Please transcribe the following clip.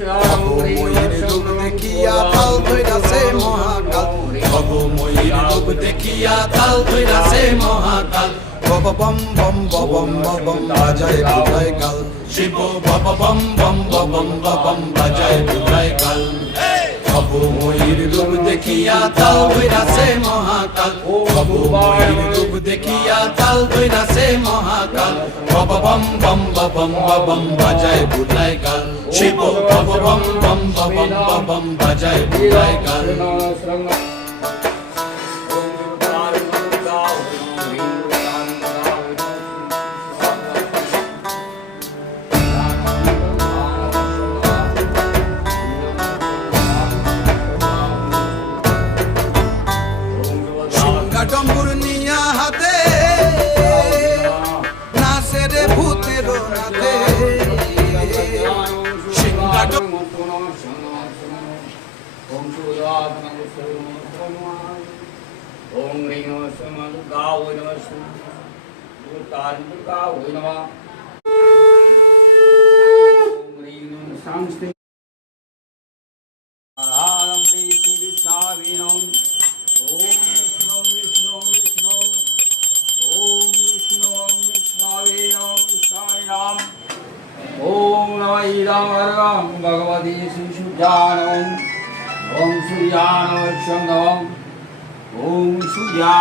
ভবময়ীর রূপ দেখিয়া তাল ধইরাছে মহাকাল ভবময়ীর রূপ দেখিয়া তাল ধইরাছে মহাকাল বব বম বম বম বম বাজায় বুঝায় গাল শিব বব বম বম বম বম বাজায় বুঝায় গাল ভবময়ীর রূপ দেখিয়া তাল ধইরাছে মহাকাল ভবময়ীর রূপ দেখিয়া তাল ধইরাছে মহাকাল বব বম বম বম বাজায় বুঝায় গাল শিব বব বম বম বম বাজায় বুঝায় গাল ডম্বুর নিয়া হাতে নাচে রে ভূতের রাতে সিংহা ওম রিং সমন গাও নমঃ ভূতান গাও নমঃ ওম রিং শান্তি আহারম রিং বিষ্ণাবিনম ওম বিষ্ণু বিষ্ণু বিষ্ণু ওম বিষ্ণু বিষ্ণাবে নম বিষ্ণায় নম ওম নমঃ ইদং অর্গং ভগবতী শ্রীসূর্যানম ওম সূর্যানম চন্দ্রম ওম সূর্যা